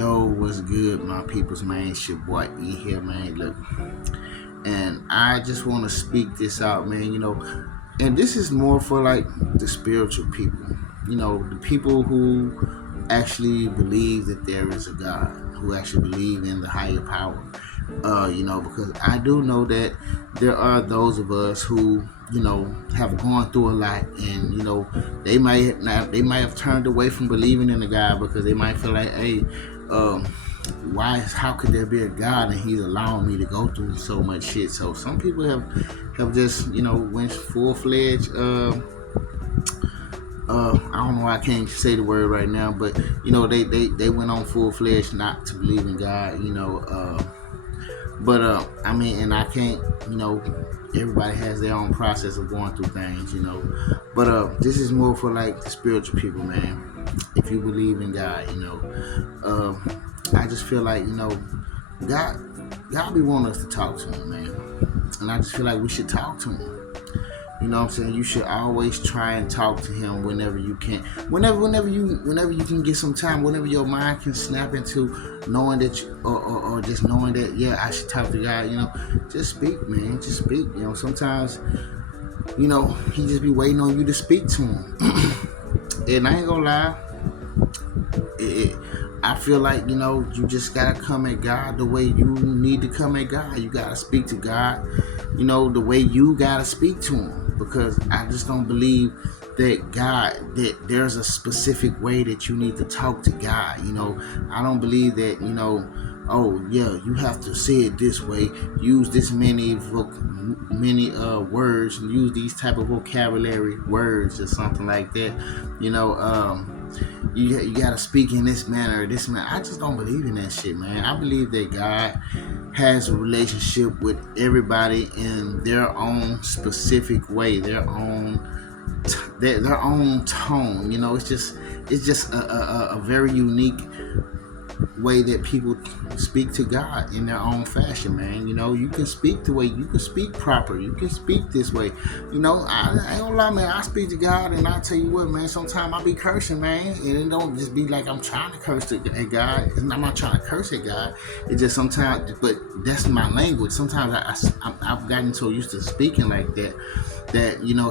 Yo, what's good, my peoples, man? It's your boy E here, man. Look, and I just want to speak this out, man. And this is more for like the spiritual people. The people who actually believe that there is a God, who actually believe in the higher power. Because I do know that there are those of us who, have gone through a lot, and they might have turned away from believing in the God because they might feel like, hey, um, how could there be a God and He's allowing me to go through so much shit? So some people have just went full fledged. I don't know. I can't say the word right now, but they went on full fledged not to believe in God. I mean, and I can't, everybody has their own process of going through things, But this is more for like the spiritual people, man. If you believe in God, I just feel like, God be wanting us to talk to Him, man. And I just feel like we should talk to Him. You know what I'm saying? You should always try and talk to Him whenever you can. Whenever you can get some time, whenever your mind can snap into knowing that or just knowing that, yeah, I should talk to God, just speak, man. Just speak. Sometimes, He just be waiting on you to speak to Him. And I ain't gonna lie, I feel like, you just gotta come at God the way you need to come at God. You gotta speak to God, the way you gotta speak to Him. Because I just don't believe that there's a specific way that you need to talk to God. I don't believe that, oh yeah, you have to say it this way, use this many words, use these type of vocabulary words or something like that. You gotta speak in this manner or this manner. I just don't believe in that shit, man. I believe that God has a relationship with everybody in their own specific way, their own tone. It's just a very unique way that people speak to God in their own fashion, man. You can speak the way you can speak proper. You can speak this way. I ain't gonna lie, man. I speak to God, and I tell you what, man. Sometimes I be cursing, man, and it don't just be like I'm trying to curse at God. I'm not trying to curse at God. It's just sometimes, but that's my language. Sometimes I've gotten so used to speaking like that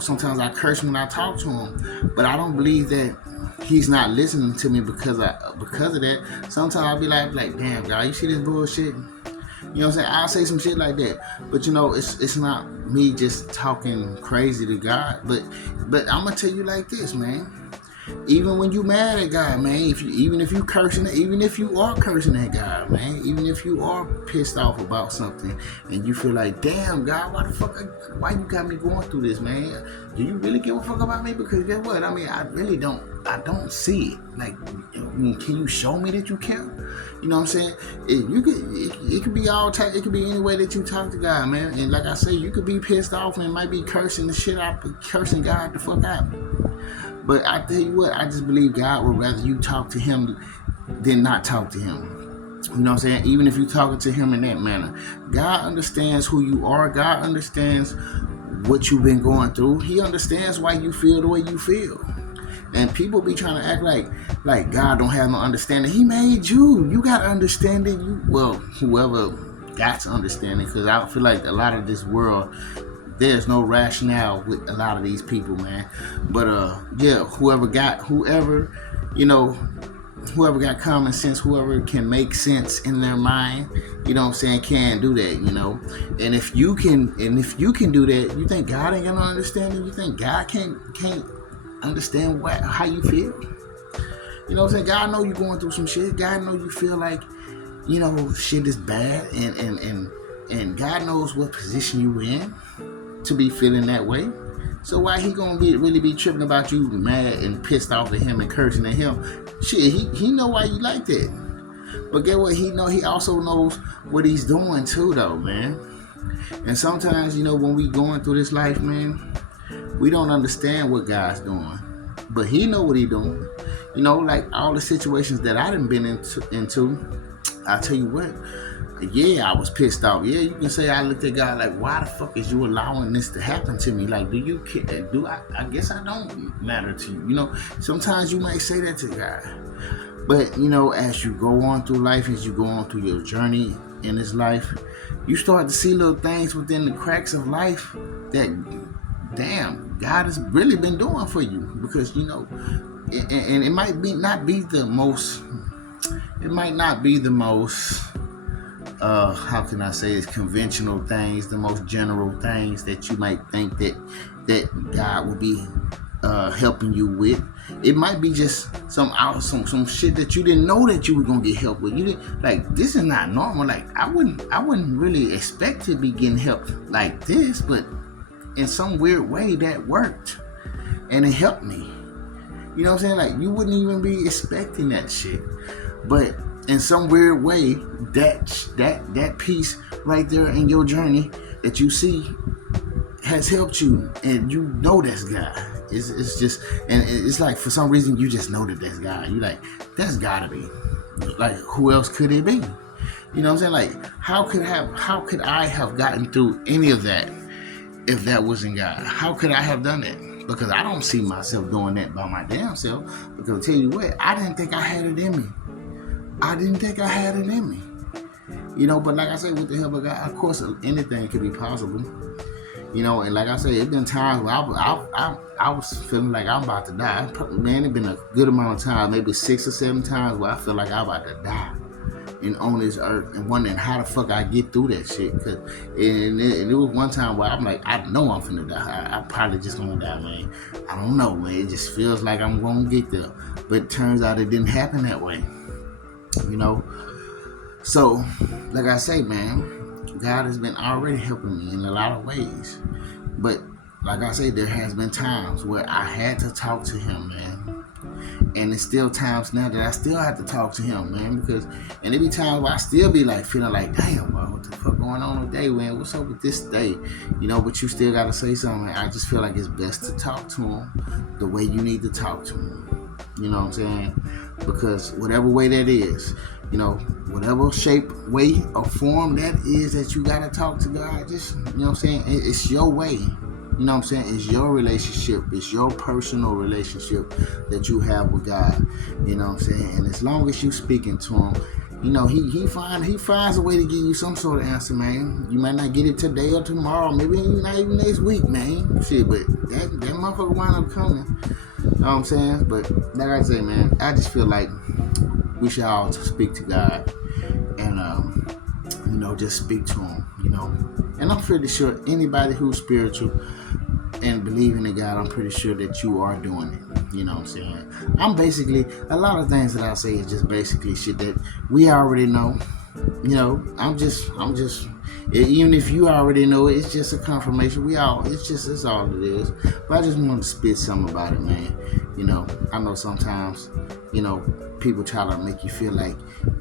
sometimes I curse when I talk to Him, but I don't believe that He's not listening to me because of that. Sometimes I'll be like, damn, God, you see this bullshit? You know what I'm saying? I'll say some shit like that. But it's not me just talking crazy to God. But I'm gonna tell you like this, man. Even when you mad at God, man, even if you are cursing at God, man, even if you are pissed off about something and you feel like, damn, God, why you got me going through this, man? Do you really give a fuck about me? Because guess what? I mean, I don't see it. Like, can you show me that you care? You know what I'm saying? It could be all type. It could be any way that you talk to God, man. And like I say, you could be pissed off and might be cursing the shit out, cursing God the fuck out. But I tell you what, I just believe God would rather you talk to Him than not talk to Him. You know what I'm saying? Even if you're talking to Him in that manner. God understands who you are. God understands what you've been going through. He understands why you feel the way you feel. And people be trying to act like God don't have no understanding. He made you. You got to understand it. Whoever got to understand it. Because I feel like a lot of this world, there's no rationale with a lot of these people, man. But whoever got common sense, whoever can make sense in their mind, can do that, And if you can do that, you think God ain't gonna understand it? You think God can't understand how you feel? You know what I'm saying? God know you going through some shit. God know you feel like, shit is bad, and God knows what position you in to be feeling that way. So why He gonna really be tripping about you mad and pissed off at Him and cursing at Him? Shit, he know why you like that. But get what? He also knows what He's doing too, though, man. And sometimes, when we going through this life, man, we don't understand what God's doing, but He know what He doing. Like all the situations that I done been into. I tell you what. Yeah, I was pissed off. Yeah, you can say I looked at God like, why the fuck is you allowing this to happen to me? Like, do you care? I guess I don't matter to you. Sometimes you might say that to God. But as you go on through life, as you go on through your journey in this life, you start to see little things within the cracks of life that, damn, God has really been doing for you. Because and it might be not be the most. It might not be the most. How can I say, it's conventional things, the most general things that you might think that God will be helping you with. It might be just some shit that you didn't know that you were gonna get help with. You didn't, like, this is not normal. Like, I wouldn't really expect to be getting help like this, but in some weird way that worked and it helped me. You know what I'm saying? Like, you wouldn't even be expecting that shit, but in some weird way, that piece right there in your journey that you see has helped you, and you know that's God. It's just, and it's like, for some reason you just know that that's God. You like, that's gotta be. Like, who else could it be? You know what I'm saying? Like, how could I have gotten through any of that if that wasn't God? How could I have done that? Because I don't see myself doing that by my damn self. Because I'll tell you what, I didn't think I had it in me. But like I said, with the help of God, of course, anything could be possible. And like I said, it's been times where I was feeling like I'm about to die. Man, it's been a good amount of time, maybe 6 or 7 times where I feel like I'm about to die and on this earth, and wondering how the fuck I get through that shit. And it was one time where I'm like, I know I'm finna die. I'm probably just gonna die, man. I don't know, man. It just feels like I'm gonna get there. But it turns out it didn't happen that way. So, like I say, man, God has been already helping me in a lot of ways. But like I say, there has been times where I had to talk to him, man. And it's still times now that I still have to talk to him, man. And there be times where I still be like, feeling like, damn, bro, what the fuck going on today, man? What's up with this day? But you still gotta say something. I just feel like it's best to talk to him the way you need to talk to him. You know what I'm saying? Because whatever way that is, whatever shape, way, or form that is that you gotta talk to God, just, what I'm saying? It's your way. You know what I'm saying? It's your relationship. It's your personal relationship that you have with God. You know what I'm saying? And as long as you speaking to him, he finds a way to give you some sort of answer, man. You might not get it today or tomorrow, maybe not even next week, man. Shit, but that motherfucker wind up coming. You know what I'm saying? But like I say, man, I just feel like we should all speak to God and just speak to him, And I'm pretty sure anybody who's spiritual and believing in God, I'm pretty sure that you are doing it. You know what I'm saying? I'm basically, a lot of things that I say is just basically shit that we already know. I'm just, even if you already know it, it's just a confirmation. It's all it is. But I just want to spit something about it, man. I know sometimes, people try to make you feel like,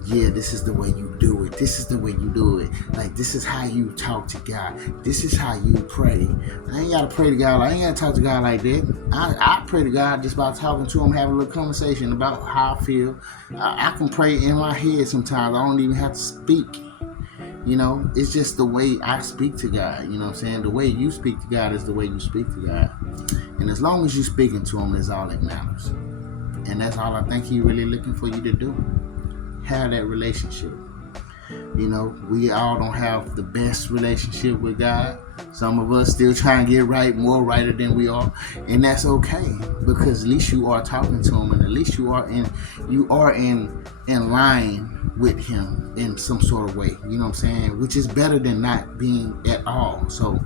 yeah, this is the way you do it. This is the way you do it. Like, this is how you talk to God. This is how you pray. I ain't got to pray to God. I ain't got to talk to God like that. I pray to God just by talking to him, having a little conversation about how I feel. I can pray in my head sometimes. I don't even have to speak. It's just the way I speak to God. You know what I'm saying? The way you speak to God is the way you speak to God. And as long as you're speaking to him, that's all that matters. And that's all I think he's really looking for you to do. Have that relationship. We all don't have the best relationship with God. Some of us still trying to get right, more righter than we are. And that's okay. Because at least you are talking to him, and at least you are in line with him in some sort of way. You know what I'm saying? Which is better than not being at all. So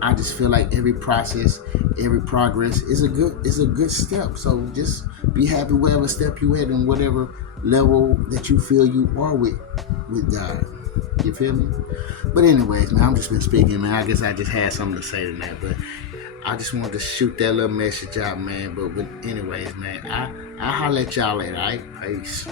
I just feel like every process, every progress is a good step. So just be happy whatever step you at and whatever level that you feel you are with God. You feel me? But anyways, man, I'm just been speaking, man. I guess I just had something to say tonight, but I just wanted to shoot that little message out, man. But anyways, man, I'll holler at y'all later, alright? Peace.